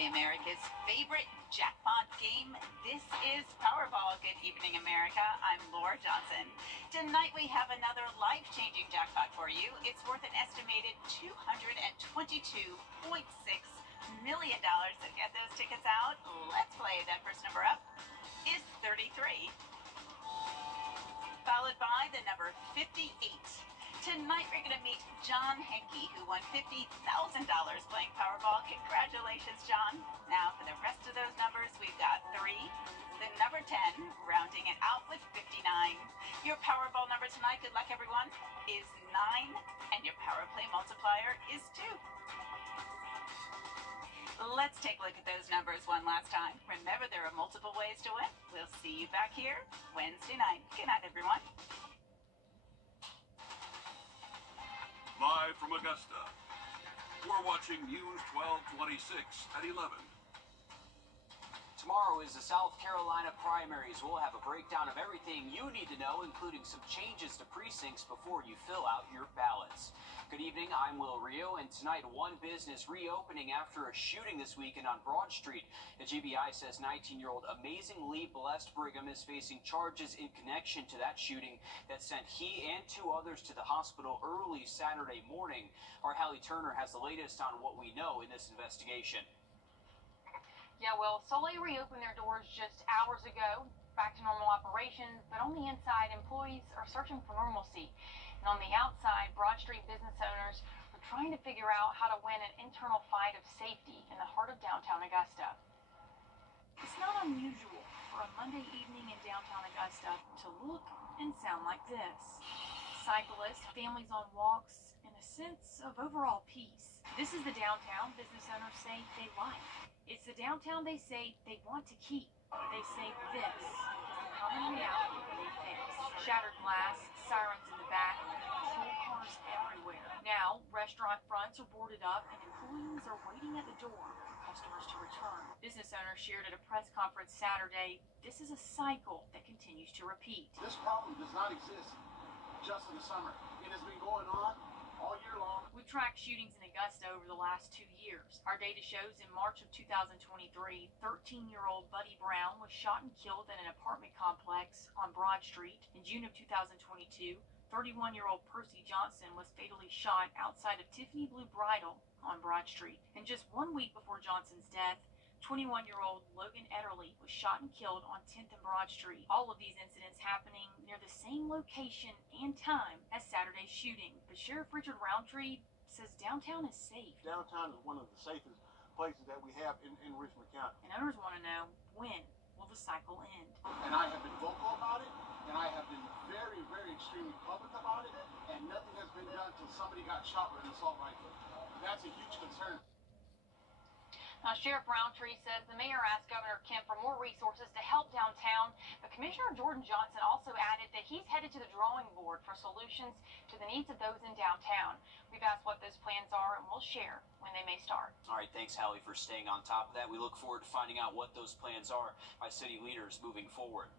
play America's favorite jackpot game. This is Powerball. Good evening, America. I'm Laura Johnson. Tonight we have another life-changing jackpot for you. It's worth an estimated $222.6 million. So get those tickets out. Let's play. That first number up is 33, followed by the number 58. Tonight we're going to meet John Henke, who won $50,000 playing Powerball. Congratulations, John. Now for the rest of those numbers, we've got 3, the number 10, rounding it out with 59. Your Powerball number tonight, good luck everyone, is 9, and your Power Play multiplier is 2. Let's take a look at those numbers one last time. Remember, there are multiple ways to win. We'll see you back here Wednesday night. Good night, everyone. Live from Augusta, we're watching News 1226 at 11. Tomorrow is the South Carolina primaries. We'll have a breakdown of everything you need to know, including some changes to precincts before you fill out your ballots. Good evening, I'm Wrdw, and tonight one business reopening after a shooting this weekend on Broad Street. The GBI says 19-year-old Amazingly Blessed Brigham is facing charges in connection to that shooting that sent he and 2 others to the hospital early Saturday morning. Our Hallie Turner has the latest on what we know in this investigation. Yeah, well, Soleil reopened their doors just hours ago, back to normal operations, but on the inside, employees are searching for normalcy. And on the outside, Broad Street business owners are trying to figure out how to win an internal fight of safety in the heart of downtown Augusta. It's not unusual for a Monday evening in downtown Augusta to look and sound like this. Cyclists, families on walks, and a sense of overall peace. This is the downtown business owners say they like. It's the downtown they say they want to keep. They say this is the common reality they face. Shattered glass, sirens in the back, patrol cars everywhere. Now, restaurant fronts are boarded up and employees are waiting at the door for customers to return. Business owners shared at a press conference Saturday, this is a cycle that continues to repeat. This problem does not exist just in the summer. It has been going on all year long. We've tracked shootings in Augusta over the last 2 years. Our data shows in March of 2023, 13-year-old Buddy Brown was shot and killed in an apartment complex on Broad Street. In June of 2022, 31-year-old Percy Johnson was fatally shot outside of Tiffany Blue Bridal on Broad Street. And just 1 week before Johnson's death, 21-year-old Logan Ederle was shot and killed on 10th and Broad Street. All of these incidents happening near the same location and time as Saturday's shooting. But Sheriff Richard Roundtree says downtown is safe. Downtown is one of the safest places that we have in Richmond County. And owners want to know, when will the cycle end? And I have been vocal about it, and I have been very, very extremely public about it, and nothing has been done until somebody got shot with an assault rifle. That's a huge concern. Now, Sheriff Roundtree says the mayor asked Governor Kemp for more resources to help downtown, but Commissioner Jordan Johnson also added that he's headed to the drawing board for solutions to the needs of those in downtown. We've asked what those plans are, and we'll share when they may start. All right, thanks, Hallie, for staying on top of that. We look forward to finding out what those plans are by city leaders moving forward.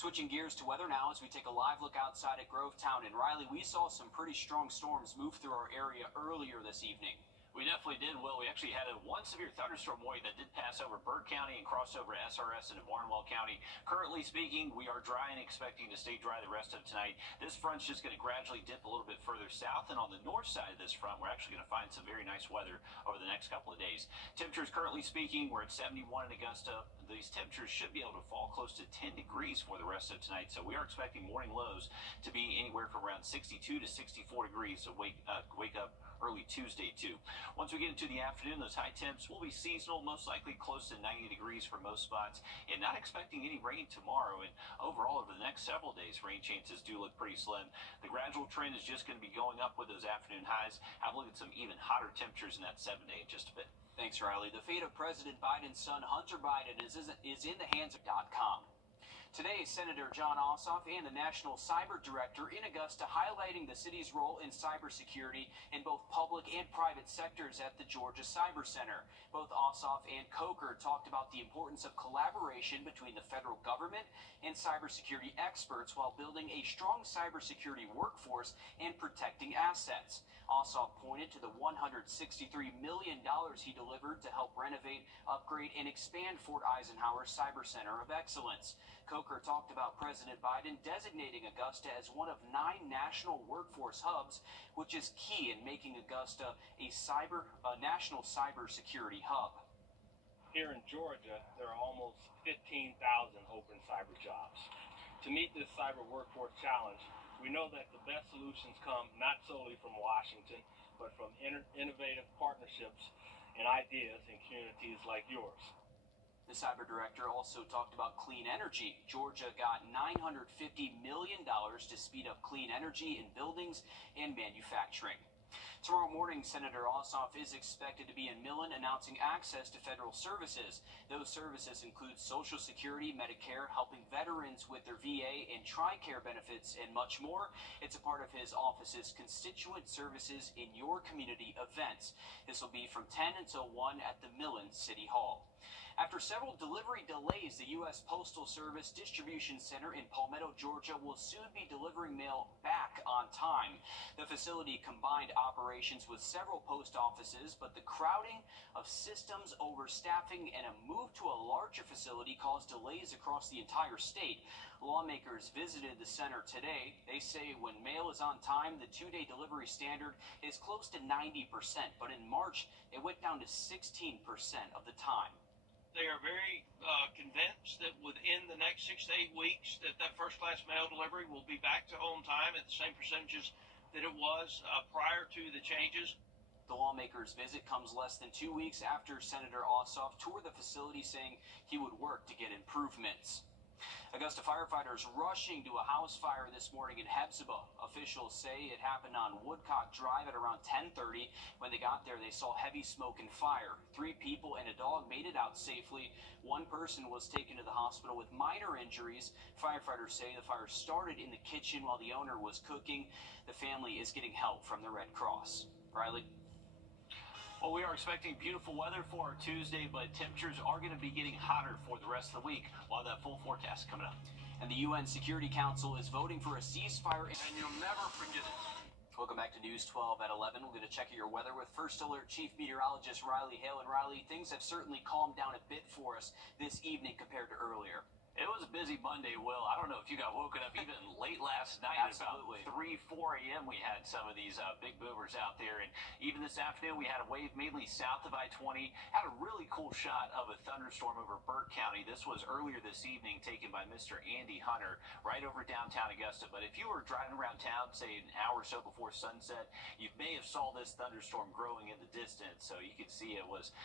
Switching gears to weather now as we take a live look outside at Grovetown and Riley. We saw some pretty strong storms move through our area earlier this evening. We definitely did, Will. We actually had one severe thunderstorm warning that did pass over Byrd County and cross over SRS into Barnwell County. Currently speaking, we are dry and expecting to stay dry the rest of tonight. This front's just going to gradually dip a little bit further south, and on the north side of this front, we're actually going to find some very nice weather over the next couple of days. Temperatures currently speaking, we're at 71 in Augusta. These temperatures should be able to fall close to 10 degrees for the rest of tonight, so we are expecting morning lows to be anywhere from around 62 to 64 degrees, so wake up early Tuesday too. Once we get into the afternoon, those high temps will be seasonal, most likely close to 90 degrees for most spots, and not expecting any rain tomorrow. And overall, over the next several days, rain chances do look pretty slim. The gradual trend is just going to be going up with those afternoon highs. Have a look at some even hotter temperatures in that 7-day in just a bit. Thanks, Riley. The fate of President Biden's son, Hunter Biden, is in the hands of .com. Today, Senator Jon Ossoff and the National Cyber Director in Augusta highlighting the city's role in cybersecurity in both public and private sectors at the Georgia Cyber Center. Both Ossoff and Coker talked about the importance of collaboration between the federal government and cybersecurity experts while building a strong cybersecurity workforce and protecting assets. Ossoff pointed to the $163 million he delivered to help renovate, upgrade, and expand Fort Eisenhower's Cyber Center of Excellence. Coker talked about President Biden designating Augusta as one of 9 national workforce hubs, which is key in making Augusta a national cybersecurity hub. Here in Georgia, there are almost 15,000 open cyber jobs. To meet this cyber workforce challenge, we know that the best solutions come not solely from Washington, but from innovative partnerships and ideas in communities like yours. The cyber director also talked about clean energy. Georgia got $950 million to speed up clean energy in buildings and manufacturing. Tomorrow morning, Senator Ossoff is expected to be in Millen announcing access to federal services. Those services include Social Security, Medicare, helping veterans with their VA and TRICARE benefits, and much more. It's a part of his office's Constituent Services in Your Community events. This will be from 10 until 1 at the Millen City Hall. After several delivery delays, the U.S. Postal Service Distribution Center in Palmetto, Georgia will soon be delivering mail back on time. The facility combined operations with several post offices, but the crowding of systems, overstaffing, and a move to a larger facility caused delays across the entire state. Lawmakers visited the center today. They say when mail is on time, the 2-day delivery standard is close to 90%, but in March, it went down to 16% of the time. They are very convinced that within the next 6 to 8 weeks that first-class mail delivery will be back to on time at the same percentages that it was prior to the changes. The lawmakers' visit comes less than 2 weeks after Senator Ossoff toured the facility, saying he would work to get improvements. Augusta firefighters rushing to a house fire this morning in Hephzibah. Officials say it happened on Woodcock Drive at around 10:30. When they got there, they saw heavy smoke and fire. 3 people and a dog made it out safely. 1 person was taken to the hospital with minor injuries. Firefighters say the fire started in the kitchen while the owner was cooking. The family is getting help from the Red Cross. Riley? Well, we are expecting beautiful weather for our Tuesday, but temperatures are going to be getting hotter for the rest of the week. While that full forecast coming up. And the UN Security Council is voting for a ceasefire. And you'll never forget it. Welcome back to News 12 at 11. We're going to check your weather with First Alert Chief Meteorologist Riley Hale. And Riley, things have certainly calmed down a bit for us this evening compared to earlier. It was a busy Monday, Will. I don't know if you got woken up even late last night. Absolutely. At about 3, 4 a.m. we had some of these big movers out there. And even this afternoon we had a wave mainly south of I-20. Had a really cool shot of a thunderstorm over Burke County. This was earlier this evening taken by Mr. Andy Hunter right over downtown Augusta. But if you were driving around town, say an hour or so before sunset, you may have saw this thunderstorm growing in the distance. So you could see it was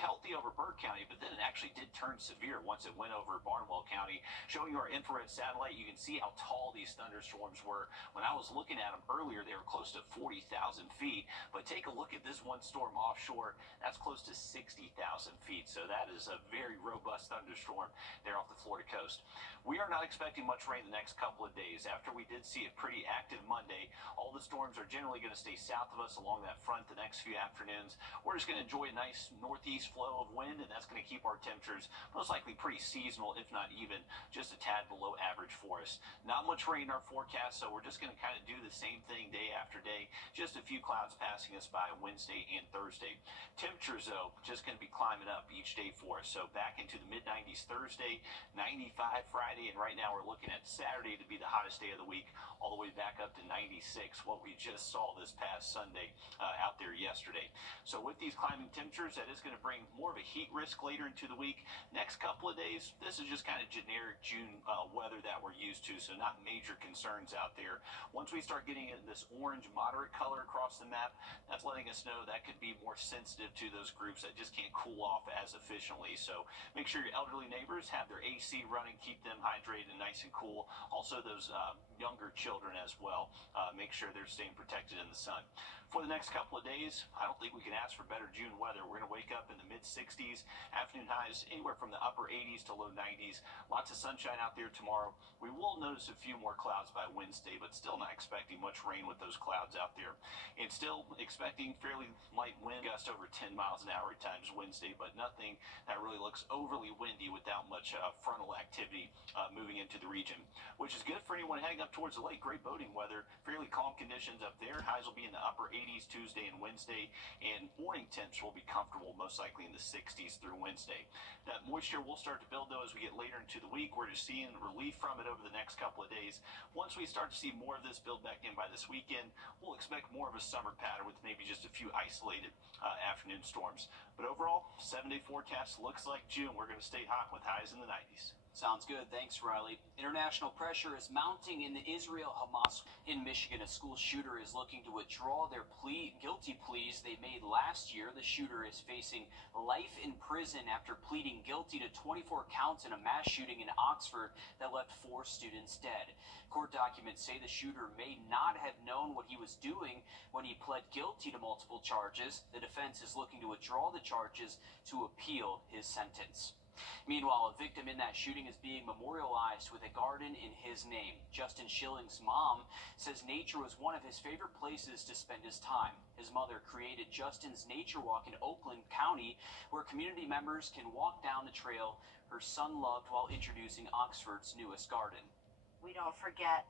healthy over Burke County, but then it actually did turn severe once it went over Barnwell County. Showing you our infrared satellite, you can see how tall these thunderstorms were. When I was looking at them earlier, they were close to 40,000 feet. But take a look at this one storm offshore. That's close to 60,000 feet. So that is a very robust thunderstorm there off the Florida coast. We are not expecting much rain the next couple of days. After we did see a pretty active Monday, all the storms are generally going to stay south of us along that front the next few afternoons. We're just going to enjoy a nice northeast flow of wind, and that's going to keep our temperatures most likely pretty seasonal, if not even just a tad below average for us. Not much rain in our forecast, so we're just going to kind of do the same thing day after day. Just a few clouds passing us by Wednesday and Thursday. Temperatures, though, just going to be climbing up each day for us. So back into the mid-90s Thursday, 95 Friday, and right now we're looking at Saturday to be the hottest day of the week, all the way back up to 96, what we just saw this past Sunday out there yesterday. So with these climbing temperatures, that is going to bring more of a heat risk later into the week. Next couple of days, this is just kind of generic June weather that we're used to, so not major concerns out there. Once we start getting in this orange moderate color across the map, that's letting us know that could be more sensitive to those groups that just can't cool off as efficiently. So make sure your elderly neighbors have their AC running, keep them hydrated and nice and cool. Also those younger children as well, make sure they're staying protected in the sun. For the next couple of days, I don't think we can ask for better June weather. We're going to wake up in the mid-60s, afternoon highs anywhere from the upper 80s to low 90s. Lots of sunshine out there tomorrow. We will notice a few more clouds by Wednesday, but still not expecting much rain with those clouds out there. And still expecting fairly light wind gust over 10 miles an hour at times Wednesday, but nothing that really looks overly windy without much frontal activity moving into the region, which is good for anyone heading up towards the lake. Great boating weather, fairly calm conditions up there. Highs will be in the upper 80s Tuesday and Wednesday, and morning temps will be comfortable, most likely in the 60s through Wednesday. That moisture will start to build, though, as we get later into the week. We're just seeing relief from it over the next couple of days. Once we start to see more of this build back in by this weekend, we'll expect more of a summer pattern with maybe just a few isolated afternoon storms. But overall, 7-day forecast looks like June. We're going to stay hot with highs in the 90s. Sounds good. Thanks, Riley. International pressure is mounting in the Israel-Hamas. In Michigan, a school shooter is looking to withdraw their guilty pleas they made last year. The shooter is facing life in prison after pleading guilty to 24 counts in a mass shooting in Oxford that left 4 students dead. Court documents say the shooter may not have known what he was doing when he pled guilty to multiple charges. The defense is looking to withdraw the charges to appeal his sentence. Meanwhile, a victim in that shooting is being memorialized with a garden in his name. Justin Schilling's mom says nature was one of his favorite places to spend his time. His mother created Justin's Nature Walk in Oakland County, where community members can walk down the trail her son loved while introducing Oxford's newest garden. We don't forget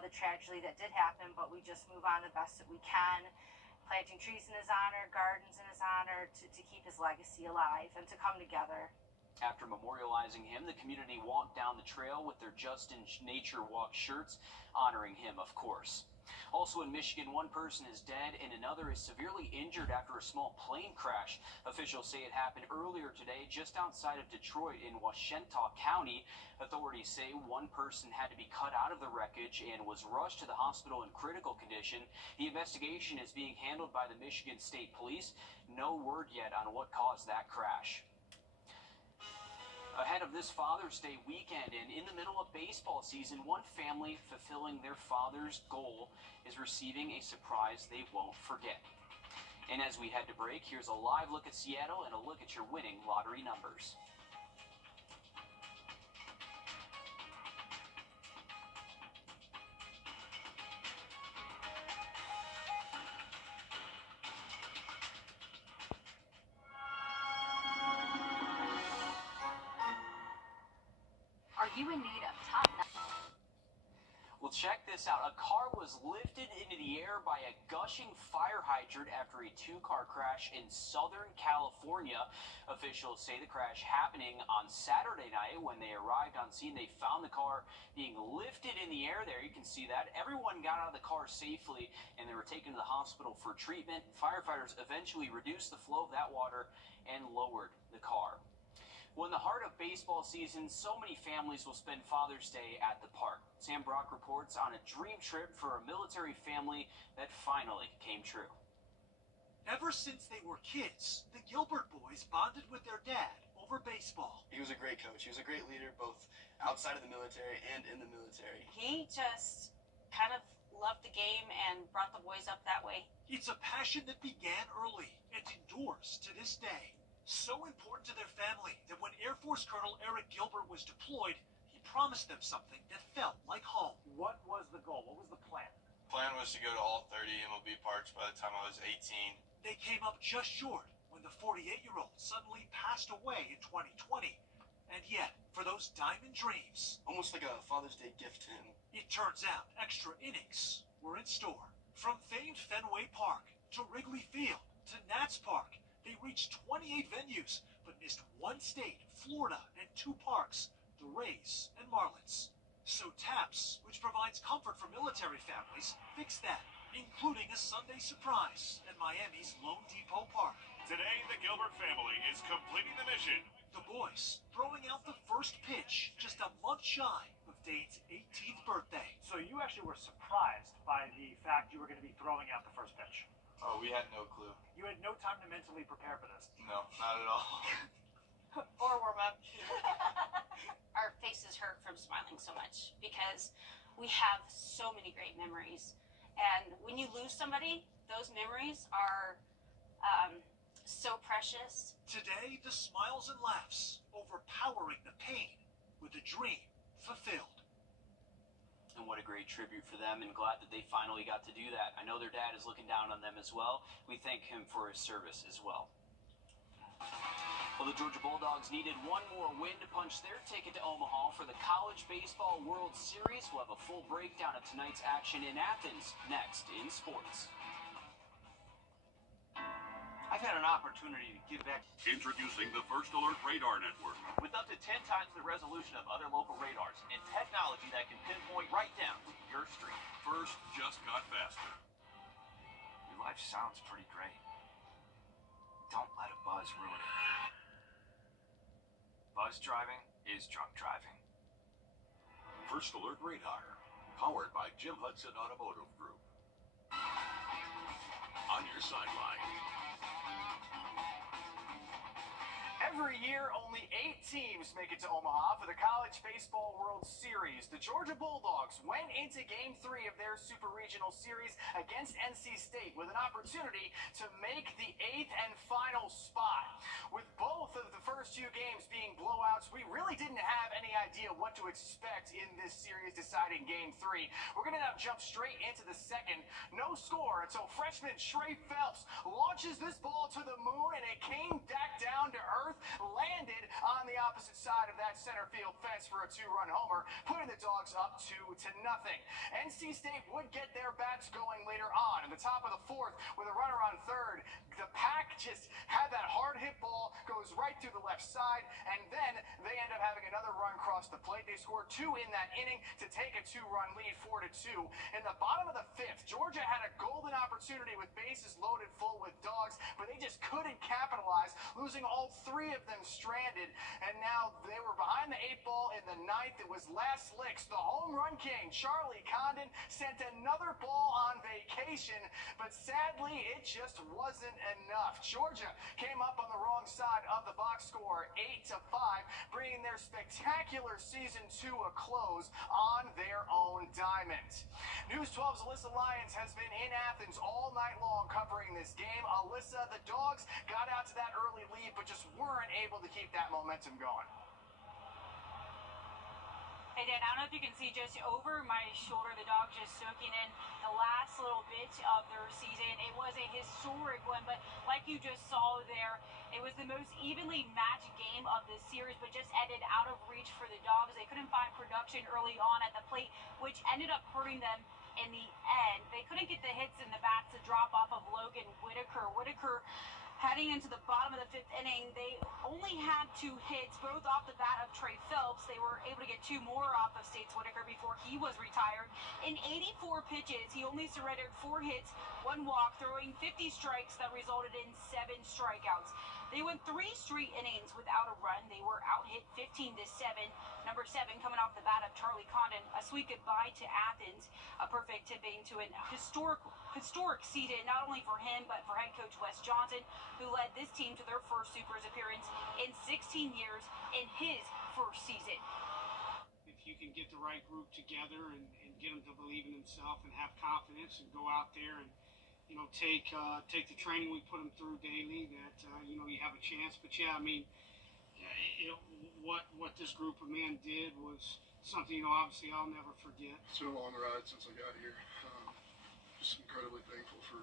the tragedy that did happen, but we just move on the best that we can, planting trees in his honor, gardens in his honor, to keep his legacy alive and to come together. After memorializing him, the community walked down the trail with their Justin Nature Walk shirts, honoring him, of course. Also in Michigan, one person is dead and another is severely injured after a small plane crash. Officials say it happened earlier today just outside of Detroit in Washita County. Authorities say one person had to be cut out of the wreckage and was rushed to the hospital in critical condition. The investigation is being handled by the Michigan State Police. No word yet on what caused that crash. Ahead of this Father's Day weekend and in the middle of baseball season, one family fulfilling their father's goal is receiving a surprise they won't forget. And as we head to break, here's a live look at Seattle and a look at your winning lottery numbers. Are you in need of top? Well, check this out. A car was lifted into the air by a gushing fire hydrant after a 2-car crash in Southern California. Officials say the crash happening on Saturday night. When they arrived on scene, they found the car being lifted in the air there. You can see that. Everyone got out of the car safely, and they were taken to the hospital for treatment. Firefighters eventually reduced the flow of that water and lowered the car. Well, in the heart of baseball season, so many families will spend Father's Day at the park. Sam Brock reports on a dream trip for a military family that finally came true. Ever since they were kids, the Gilbert boys bonded with their dad over baseball. He was a great coach. He was a great leader, both outside of the military and in the military. He just kind of loved the game and brought the boys up that way. It's a passion that began early and endures to this day. So important to their family that when Air Force Colonel Eric Gilbert was deployed, he promised them something that felt like home. What was the goal? What was the plan? The plan was to go to all 30 MLB parks by the time I was 18. They came up just short when the 48-year-old suddenly passed away in 2020. And yet, for those diamond dreams, almost like a Father's Day gift to him, it turns out extra innings were in store. From famed Fenway Park to Wrigley Field to Nats Park, they reached 28 venues, but missed one state, Florida, and 2 parks, the Rays and Marlins. So TAPS, which provides comfort for military families, fixed that, including a Sunday surprise at Miami's Lone Depot Park. Today, the Gilbert family is completing the mission. The boys throwing out the first pitch just a month shy of Dane's 18th birthday. So you actually were surprised by the fact you were going to be throwing out the first pitch? Oh, we had no clue. You had no time to mentally prepare for this? No, not at all. Or warm up. Our faces hurt from smiling so much because we have so many great memories. And when you lose somebody, those memories are so precious. Today, the smiles and laughs overpowering the pain with a dream fulfilled. And what a great tribute for them, and glad that they finally got to do that. I know their dad is looking down on them as well. We thank him for his service as well. Well, the Georgia Bulldogs needed one more win to punch their ticket to Omaha for the College Baseball World Series. We'll have a full breakdown of tonight's action in Athens next in sports. I've had an opportunity to give back. Introducing the First Alert Radar Network. With up to 10 times the resolution of other local radars and technology that can pinpoint right down to your street. First just got faster. Your life sounds pretty great. Don't let a buzz ruin it. Buzz driving is drunk driving. First Alert Radar, powered by Jim Hudson Automotive Group. On your sideline. Every year, only 8 teams make it to Omaha for the College Baseball World Series. The Georgia Bulldogs went into Game 3 of their Super Regional Series against NC State with an opportunity to make the 8th and final spot. With both of the first 2 games being blowouts, we really didn't have any idea what to expect in this series deciding Game 3. We're going to now jump straight into the second. No score until freshman Trey Phelps launches this ball to the moon, and it came back down to earth, landed on the opposite side of that center field fence for a 2-run homer, putting the Dogs up 2-0. NC State would get their bats going later on in the top of the 4th with a runner on third. The Pack just had that hard hit ball, goes right through the left side, and then they end up having another run cross the plate. They scored 2 in that inning to take a 2-run lead, 4-2. In the bottom of the 5th, Georgia had a golden opportunity with bases loaded full with Dogs, but they just couldn't capitalize, losing all 3 of them stranded, and now they were behind the 8 ball in the 9th. It was last licks. The home run king, Charlie Condon, sent another ball on vacation, but sadly, it just wasn't enough. Georgia came up on the wrong side of the box score, 8-5, bringing their spectacular season to a close on their own diamond. News 12's Alyssa Lyons has been in Athens all night long covering this game. Alyssa, the Dogs got out to that early lead, but just weren't able to keep that momentum going. Hey Dan, I don't know if you can see just over my shoulder, the Dogs just soaking in the last little bit of their season. It was a historic one, but like you just saw there, it was the most evenly matched game of the series, but just ended out of reach for the Dogs. They couldn't find production early on at the plate, which ended up hurting them in the end. They couldn't get the hits and the bats to drop off of Logan Whitaker. Whitaker, heading into the bottom of the 5th inning, they only had 2 hits, both off the bat of Trey Phelps. They were able to get 2 more off of States Whitaker before he was retired. In 84 pitches, he only surrendered 4 hits, 1 walk, throwing 50 strikes that resulted in 7 strikeouts. They went 3 straight innings without a run. They were out-hit 15-7. Number 7 coming off the bat of Charlie Condon. A sweet goodbye to Athens. A perfect tipping to an historic season, not only for him, but for head coach Wes Johnson, who led this team to their first Supers appearance in 16 years in his first season. If you can get the right group together and get them to believe in themselves and have confidence and go out there and take the training we put them through daily, that you have a chance. But yeah, I mean, what this group of men did was something obviously I'll never forget. It's been a long ride since I got here. Just incredibly thankful for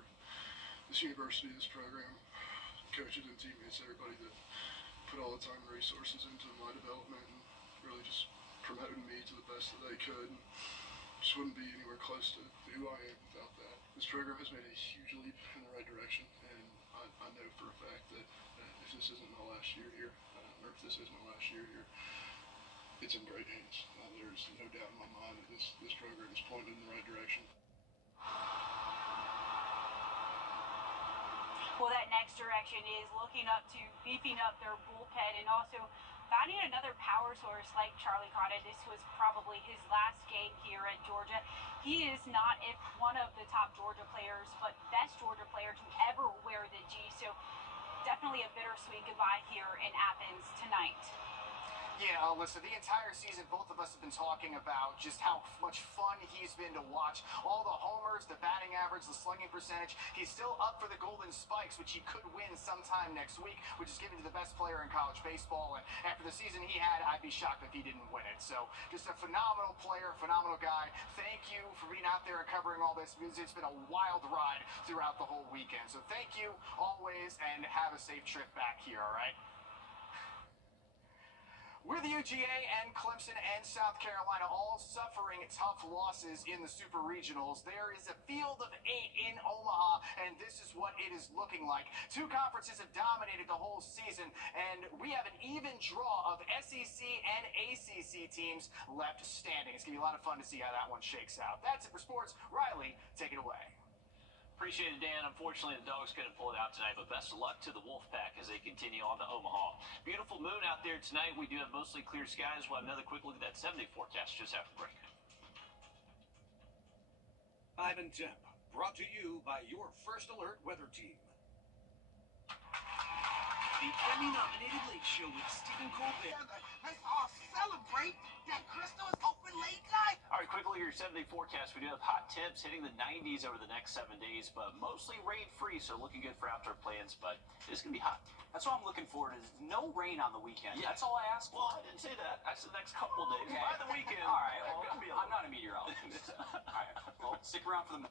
this university, this program, coaches and teammates, everybody that put all the time and resources into my development and really just promoted me to the best that they could. And just wouldn't be anywhere close to who I am without that. This program has made a huge leap in the right direction, and I know for a fact that if this isn't my last year here, or if this is my last year here, it's in great hands. There's no doubt in my mind that this program is pointing in the right direction. Well, that next direction is looking up to beefing up their bullpen and also finding another power source like Charlie Condon. This was probably his last game here at Georgia. He is not if one of the top Georgia players, but best Georgia player to ever wear the G. So definitely a bittersweet goodbye here in Athens tonight. Yeah, Alyssa, the entire season, both of us have been talking about just how much fun he's been to watch. All the homers, the batting average, the slugging percentage. He's still up for the Golden Spikes, which he could win sometime next week, which is given to the best player in college baseball. And after the season he had, I'd be shocked if he didn't win it. So just a phenomenal player, phenomenal guy. Thank you for being out there and covering all this, because it's been a wild ride throughout the whole weekend. So thank you always, and have a safe trip back here, all right? With UGA and Clemson and South Carolina all suffering tough losses in the Super Regionals, there is a field of 8 in Omaha, and this is what it is looking like. Two conferences have dominated the whole season, and we have an even draw of SEC and ACC teams left standing. It's going to be a lot of fun to see how that one shakes out. That's it for sports. Riley, take it away. Appreciate it, Dan. Unfortunately, the Dogs couldn't pull it out tonight, but best of luck to the Wolfpack as they continue on to Omaha. Beautiful moon out there tonight. We do have mostly clear skies. We'll have another quick look at that 7-day forecast just after the break. Ivan Temp, brought to you by your First Alert weather team. The Emmy-nominated Late Show with Stephen Colbert. Let's all celebrate that Crystal is open late night. All right, quick look at your 7-day forecast. We do have hot temps hitting the 90s over the next 7 days, but mostly rain-free, so looking good for outdoor plans, but it's going to be hot. That's what I'm looking forward to, is no rain on the weekend. Yeah. That's all I asked for. Well, I didn't say that. I said next couple of days. Okay. By the weekend. All right, well, gonna be I'm not a meteorologist. All right, well, stick around for the...